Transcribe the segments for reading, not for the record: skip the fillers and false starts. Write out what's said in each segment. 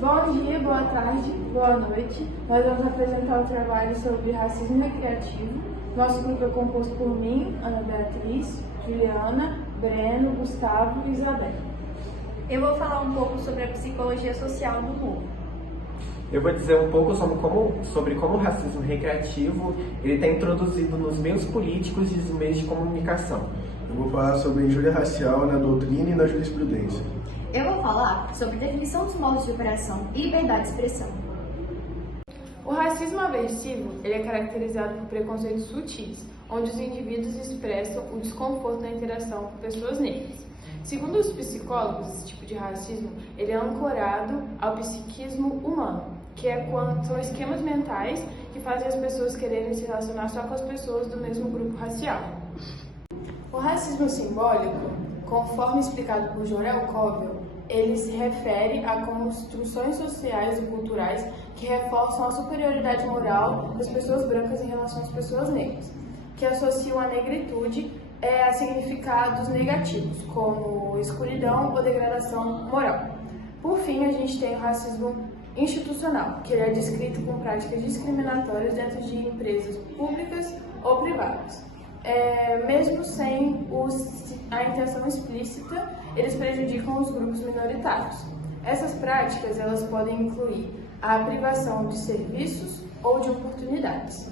Bom dia, boa tarde, boa noite. Nós vamos apresentar o trabalho sobre racismo recreativo. Nosso grupo é composto por mim, Ana Beatriz, Juliana, Breno, Gustavo e Isabel. Eu vou falar um pouco sobre a psicologia social do humor. Eu vou dizer um pouco sobre como o racismo recreativo ele está introduzido nos meios políticos e nos meios de comunicação. Eu vou falar sobre injúria racial na doutrina e na jurisprudência. Eu vou falar sobre definição dos modos de operação e liberdade de expressão. O racismo aversivo ele é caracterizado por preconceitos sutis, onde os indivíduos expressam o desconforto na interação com pessoas negras. Segundo os psicólogos, esse tipo de racismo ele é ancorado ao psiquismo humano, que são esquemas mentais que fazem as pessoas quererem se relacionar só com as pessoas do mesmo grupo racial. O racismo simbólico, conforme explicado por Jorel Covell, ele se refere a construções sociais e culturais que reforçam a superioridade moral das pessoas brancas em relação às pessoas negras, que associam a negritude a significados negativos, como escuridão ou degradação moral. Por fim, a gente tem o racismo institucional, que ele é descrito com práticas discriminatórias dentro de empresas públicas ou privadas. Mesmo sem a intenção explícita, eles prejudicam os grupos minoritários. Essas práticas elas podem incluir a privação de serviços ou de oportunidades.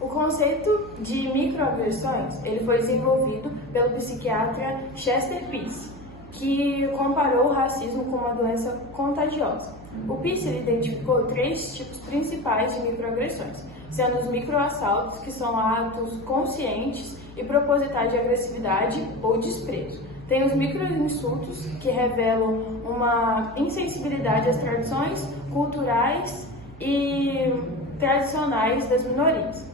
O conceito de microagressões ele foi desenvolvido pelo psiquiatra Chester Peace, que comparou o racismo com uma doença contagiosa. O Peace ele identificou 3 tipos principais de microagressões, sendo os microassaltos, que são atos conscientes e propositais de agressividade ou desprezo. Tem os microinsultos, que revelam uma insensibilidade às tradições culturais e tradicionais das minorias.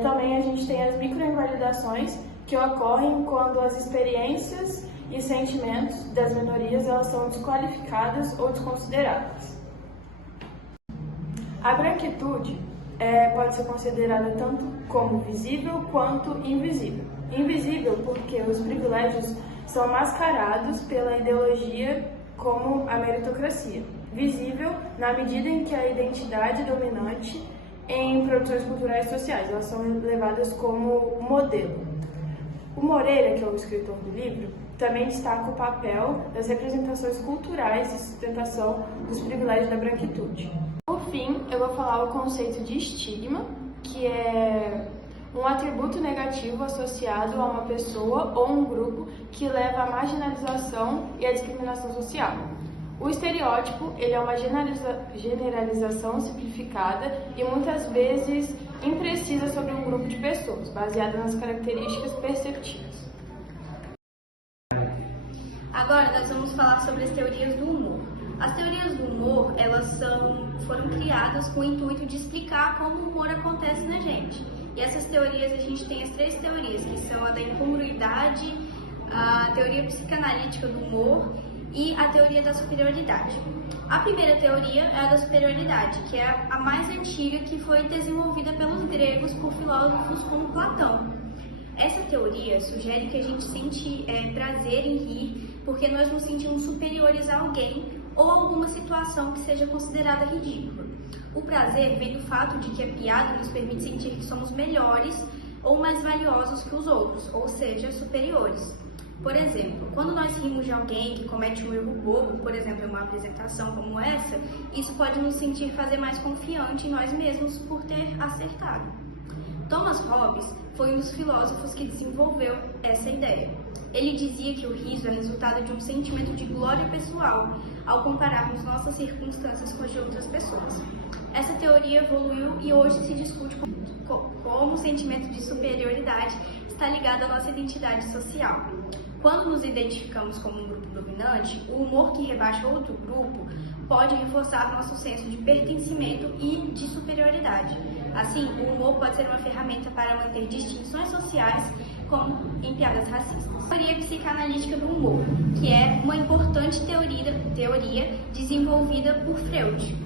Também a gente tem as microinvalidações, que ocorrem quando as experiências e sentimentos das minorias elas são desqualificadas ou desconsideradas. A branquitude pode ser considerada tanto como visível quanto invisível. Invisível porque os privilégios são mascarados pela ideologia como a meritocracia. Visível na medida em que a identidade dominante em produções culturais e sociais, elas são levadas como modelo. O Moreira, que é o escritor do livro, também destaca o papel das representações culturais e sustentação dos privilégios da branquitude. Por fim, eu vou falar o conceito de estigma, que é um atributo negativo associado a uma pessoa ou um grupo que leva à marginalização e à discriminação social. O estereótipo ele é uma generalização simplificada e muitas vezes imprecisa sobre um grupo de pessoas, baseada nas características perceptivas. Agora nós vamos falar sobre as teorias do humor. As teorias do humor, foram criadas com o intuito de explicar como o humor acontece na gente. E essas teorias, a gente tem as 3 teorias, que são a da incongruidade, a teoria psicanalítica do humor e a teoria da superioridade. A primeira teoria é a da superioridade, que é a mais antiga, que foi desenvolvida pelos gregos por filósofos como Platão. Essa teoria sugere que a gente sente prazer em rir porque nós nos sentimos superiores a alguém ou alguma situação que seja considerada ridícula. O prazer vem do fato de que a piada nos permite sentir que somos melhores ou mais valiosos que os outros, ou seja, superiores. Por exemplo, quando nós rimos de alguém que comete um erro bobo, por exemplo, em uma apresentação como essa, isso pode nos fazer mais confiante em nós mesmos por ter acertado. Thomas Hobbes foi um dos filósofos que desenvolveu essa ideia. Ele dizia que o riso é resultado de um sentimento de glória pessoal, ao compararmos nossas circunstâncias com as de outras pessoas. Essa teoria evoluiu e hoje se discute como o sentimento de superioridade está ligado à nossa identidade social. Quando nos identificamos como um grupo dominante, o humor que rebaixa outro grupo pode reforçar nosso senso de pertencimento e de superioridade. Assim, o humor pode ser uma ferramenta para manter distinções sociais, como em piadas racistas. A teoria psicanalítica do humor, que é uma importante teoria desenvolvida por Freud.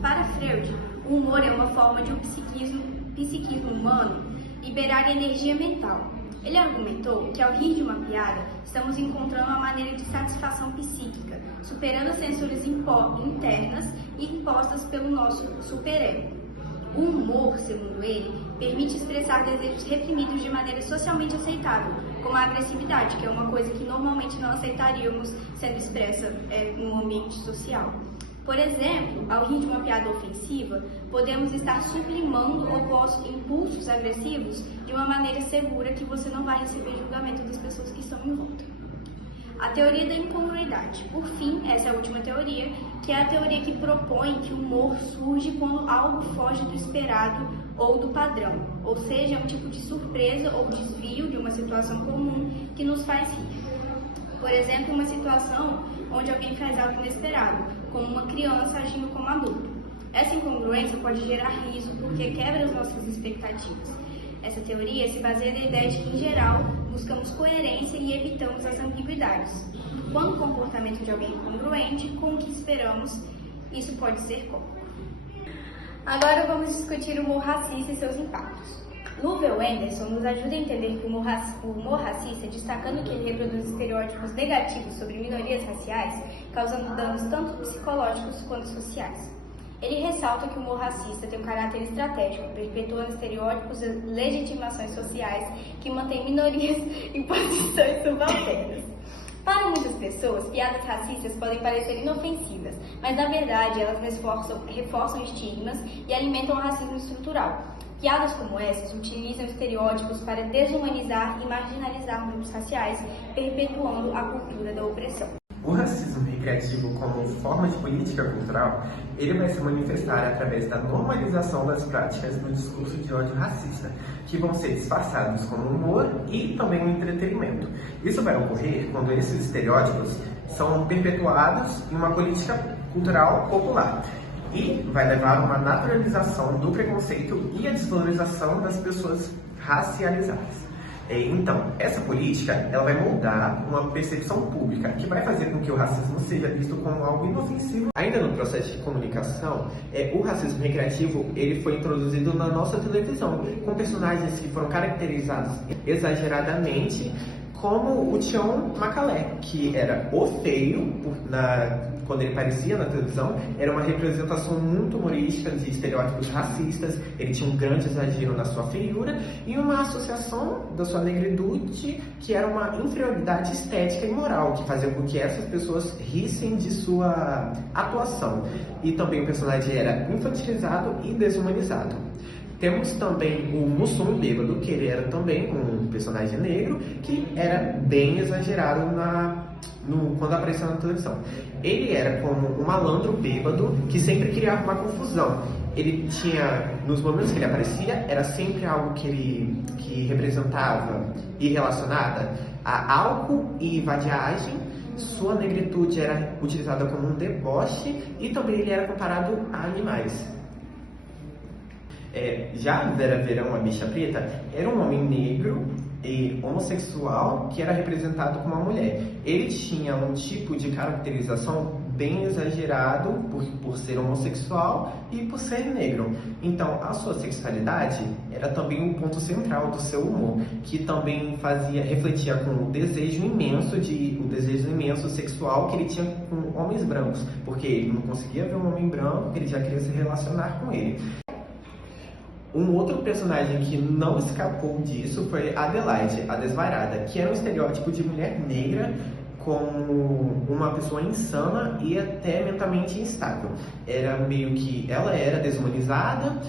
Para Freud, o humor é uma forma de um psiquismo humano liberar energia mental. Ele argumentou que ao rir de uma piada, estamos encontrando uma maneira de satisfação psíquica, superando as censuras internas e impostas pelo nosso superego. O humor, segundo ele, permite expressar desejos reprimidos de maneira socialmente aceitável, como a agressividade, que é uma coisa que normalmente não aceitaríamos sendo expressa no ambiente social. Por exemplo, ao rir de uma piada ofensiva, podemos estar sublimando impulsos agressivos de uma maneira segura que você não vai receber julgamento das pessoas que estão em volta. A teoria da incongruidade. Por fim, essa é a última teoria, que é a teoria que propõe que o humor surge quando algo foge do esperado ou do padrão, ou seja, é um tipo de surpresa ou desvio de uma situação comum que nos faz rir. Por exemplo, uma situação onde alguém faz algo inesperado, como uma criança agindo como adulto. Essa incongruência pode gerar riso porque quebra as nossas expectativas. Essa teoria se baseia na ideia de que, em geral, buscamos coerência e evitamos as ambiguidades. Quando o comportamento de alguém é incongruente com o que esperamos, isso pode ser cômico. Agora vamos discutir o humor racista e seus impactos. Louvel Anderson nos ajuda a entender que o humor racista, destacando que ele reproduz estereótipos negativos sobre minorias raciais, causando danos tanto psicológicos quanto sociais. Ele ressalta que o humor racista tem um caráter estratégico, perpetuando estereótipos e legitimações sociais que mantêm minorias em posições subalternas. Para muitas pessoas, piadas racistas podem parecer inofensivas, mas na verdade elas reforçam estigmas e alimentam o racismo estrutural. Piadas como essas utilizam estereótipos para desumanizar e marginalizar grupos raciais, perpetuando a cultura da opressão. O racismo recreativo como forma de política cultural, ele vai se manifestar através da normalização das práticas do discurso de ódio racista, que vão ser disfarçados como humor e também um entretenimento. Isso vai ocorrer quando esses estereótipos são perpetuados em uma política cultural popular e vai levar a uma naturalização do preconceito e a desvalorização das pessoas racializadas. Então, essa política ela vai moldar uma percepção pública que vai fazer com que o racismo seja visto como algo inofensivo. Ainda no processo de comunicação, o racismo recreativo ele foi introduzido na nossa televisão, com personagens que foram caracterizados exageradamente, como o Tião Macalé, que era o feio, quando ele aparecia na televisão, era uma representação muito humorística de estereótipos racistas, ele tinha um grande exagero na sua feiura e uma associação da sua negritude que era uma inferioridade estética e moral, que fazia com que essas pessoas rissem de sua atuação. E também o personagem era infantilizado e desumanizado. Temos também o Mussum Bêbado, que ele era também um personagem negro, que era bem exagerado quando apareceu na televisão. Ele era como um malandro bêbado que sempre criava uma confusão. Ele tinha, nos momentos que ele aparecia, era sempre algo que representava e relacionada a álcool e vadiagem. Sua negritude era utilizada como um deboche e também ele era comparado a animais. Já Vera Verão, a Bicha Preta, era um homem negro e homossexual que era representado como uma mulher. Ele tinha um tipo de caracterização bem exagerado por ser homossexual e por ser negro. Então, a sua sexualidade era também um ponto central do seu humor, que também refletia com o desejo imenso sexual que ele tinha com homens brancos, porque ele não conseguia ver um homem branco, ele já queria se relacionar com ele. Um outro personagem que não escapou disso foi Adelaide, a Desvairada, que era um estereótipo de mulher negra como uma pessoa insana e até mentalmente instável. Ela era desumanizada,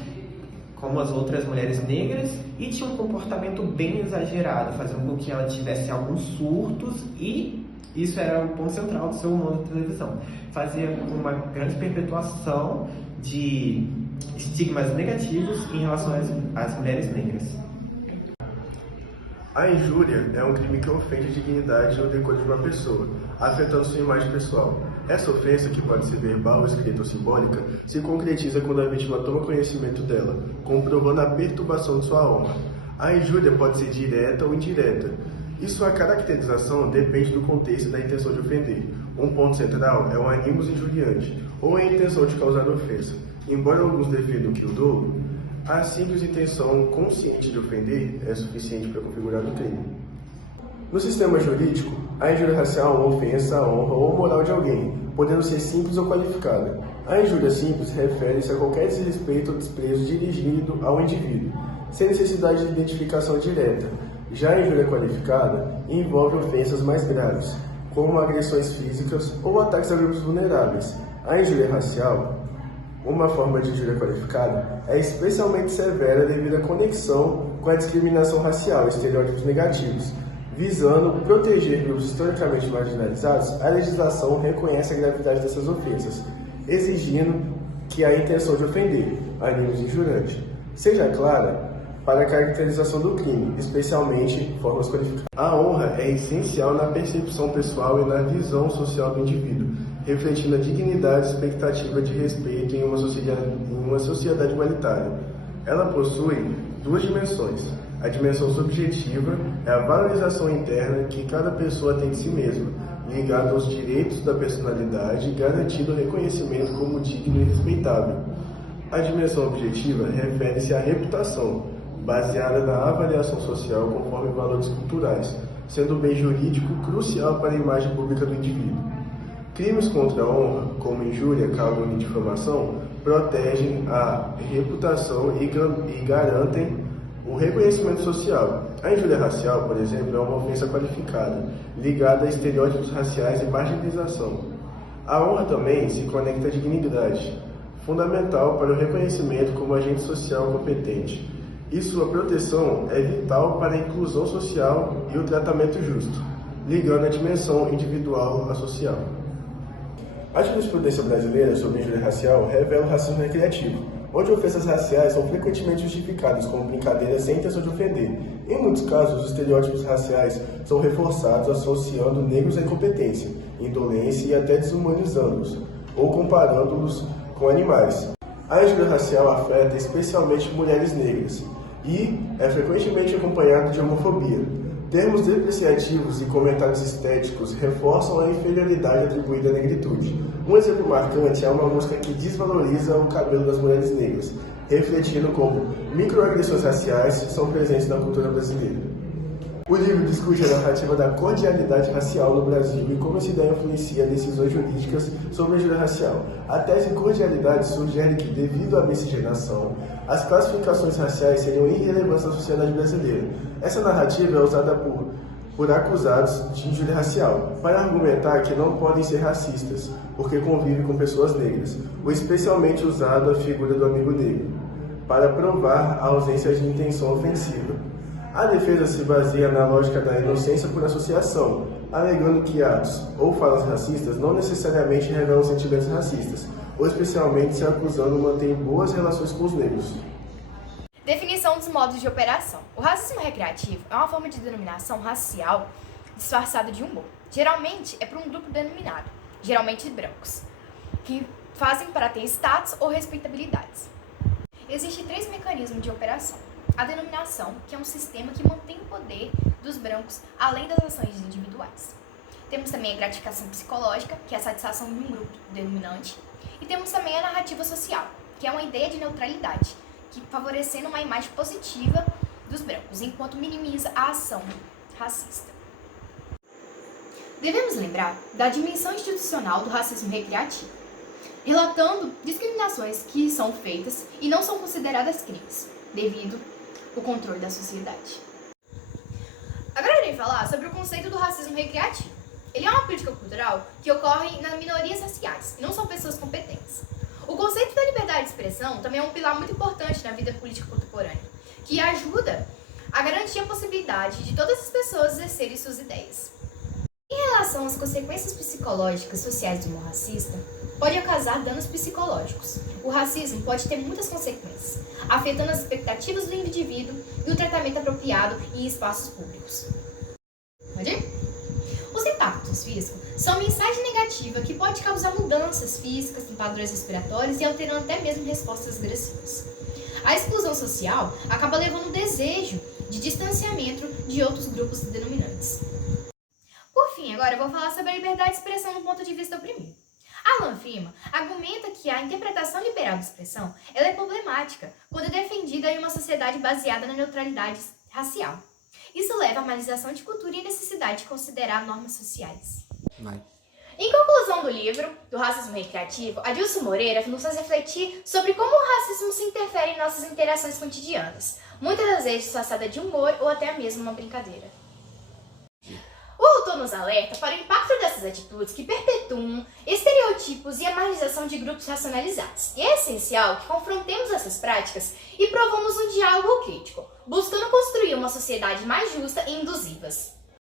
como as outras mulheres negras, e tinha um comportamento bem exagerado, fazendo com que ela tivesse alguns surtos, e isso era o ponto central do seu humor na televisão. Fazia uma grande perpetuação de estigmas negativos em relação às mulheres negras. A injúria é um crime que ofende a dignidade ou decoro de uma pessoa, afetando sua imagem pessoal. Essa ofensa, que pode ser verbal, escrita ou simbólica, se concretiza quando a vítima toma conhecimento dela, comprovando a perturbação de sua honra. A injúria pode ser direta ou indireta, e sua caracterização depende do contexto e da intenção de ofender. Um ponto central é o animus injuriante, ou a intenção de causar ofensa. Embora alguns defendam que o dolo, A simples intenção consciente de ofender é suficiente para configurar o crime. No sistema jurídico, a injúria racial é uma ofensa à honra ou moral de alguém, podendo ser simples ou qualificada. A injúria simples refere-se a qualquer desrespeito ou desprezo dirigido ao indivíduo, sem necessidade de identificação direta. Já a injúria qualificada envolve ofensas mais graves, como agressões físicas ou ataques a grupos vulneráveis. A injúria racial, uma forma de injúria qualificada, é especialmente severa devido à conexão com a discriminação racial e estereótipos negativos. Visando proteger grupos historicamente marginalizados, a legislação reconhece a gravidade dessas ofensas, exigindo que a intenção de ofender, a nível injuriante, seja clara para a caracterização do crime, especialmente formas qualificadas. A honra é essencial na percepção pessoal e na visão social do indivíduo, refletindo a dignidade e expectativa de respeito em uma sociedade igualitária. Ela possui duas dimensões. A dimensão subjetiva é a valorização interna que cada pessoa tem de si mesma, ligada aos direitos da personalidade e garantindo o reconhecimento como digno e respeitável. A dimensão objetiva refere-se à reputação, baseada na avaliação social conforme valores culturais, sendo o bem jurídico crucial para a imagem pública do indivíduo. Crimes contra a honra, como injúria, calúnia e difamação, protegem a reputação e garantem o reconhecimento social. A injúria racial, por exemplo, é uma ofensa qualificada, ligada a estereótipos raciais e marginalização. A honra também se conecta à dignidade, fundamental para o reconhecimento como agente social competente, e sua proteção é vital para a inclusão social e o tratamento justo, ligando a dimensão individual à social. A jurisprudência brasileira sobre injúria racial revela o racismo recreativo, onde ofensas raciais são frequentemente justificadas como brincadeiras sem intenção de ofender. Em muitos casos, os estereótipos raciais são reforçados associando negros à incompetência, indolência e até desumanizando-os, ou comparando-os com animais. A injúria racial afeta especialmente mulheres negras e é frequentemente acompanhado de homofobia. Termos depreciativos e comentários estéticos reforçam a inferioridade atribuída à negritude. Um exemplo marcante é uma música que desvaloriza o cabelo das mulheres negras, refletindo como microagressões raciais são presentes na cultura brasileira. O livro discute a narrativa da cordialidade racial no Brasil e como essa ideia influencia decisões jurídicas sobre a injúria racial. A tese de cordialidade sugere que, devido à miscigenação, as classificações raciais seriam irrelevantes na sociedade brasileira. Essa narrativa é usada por acusados de injúria racial para argumentar que não podem ser racistas, porque convivem com pessoas negras, ou especialmente usado a figura do amigo negro, para provar a ausência de intenção ofensiva. A defesa se baseia na lógica da inocência por associação, alegando que atos ou falas racistas não necessariamente revelam sentimentos racistas, ou especialmente se acusando mantém boas relações com os negros. Definição dos modos de operação. O racismo recreativo é uma forma de denominação racial disfarçada de humor. Geralmente é para um grupo denominado, geralmente brancos, que fazem para ter status ou respeitabilidades. Existem 3 mecanismos de operação. A denominação, que é um sistema que mantém o poder dos brancos além das ações individuais. Temos também a gratificação psicológica, que é a satisfação de um grupo denominante. E temos também a narrativa social, que é uma ideia de neutralidade, que favorecendo uma imagem positiva dos brancos, enquanto minimiza a ação racista. Devemos lembrar da dimensão institucional do racismo recreativo, relatando discriminações que são feitas e não são consideradas crimes, devido ao controle da sociedade. Agora eu irei falar sobre o conceito do racismo recreativo. Ele é uma política cultural que ocorre nas minorias raciais, e não são pessoas competentes. O conceito da liberdade de expressão também é um pilar muito importante na vida política contemporânea, que ajuda a garantir a possibilidade de todas as pessoas exercerem suas ideias. Em relação às consequências psicológicas sociais do humor racista, pode causar danos psicológicos. O racismo pode ter muitas consequências, afetando as expectativas do indivíduo e o tratamento apropriado em espaços públicos. Os impactos físicos são uma mensagem negativa que pode causar mudanças físicas em padrões respiratórios e alterando até mesmo respostas agressivas. A exclusão social acaba levando o desejo de distanciamento de outros grupos denominantes. Por fim, agora eu vou falar sobre a liberdade de expressão do ponto de vista oprimido. Alan Firman argumenta que a interpretação liberal de expressão ela é problemática quando é defendida em uma sociedade baseada na neutralidade racial. Isso leva à normalização de cultura e a necessidade de considerar normas sociais. Em conclusão do livro, do Racismo Recreativo, Adilson Moreira nos faz refletir sobre como o racismo se interfere em nossas interações cotidianas, muitas das vezes disfarçada de humor ou até mesmo uma brincadeira. O autor nos alerta para o impacto dessas atitudes que perpetuam estereotipos e a marginalização de grupos racionalizados. E é essencial que confrontemos essas práticas e provamos um diálogo crítico, buscando construir uma sociedade mais justa e inclusivas.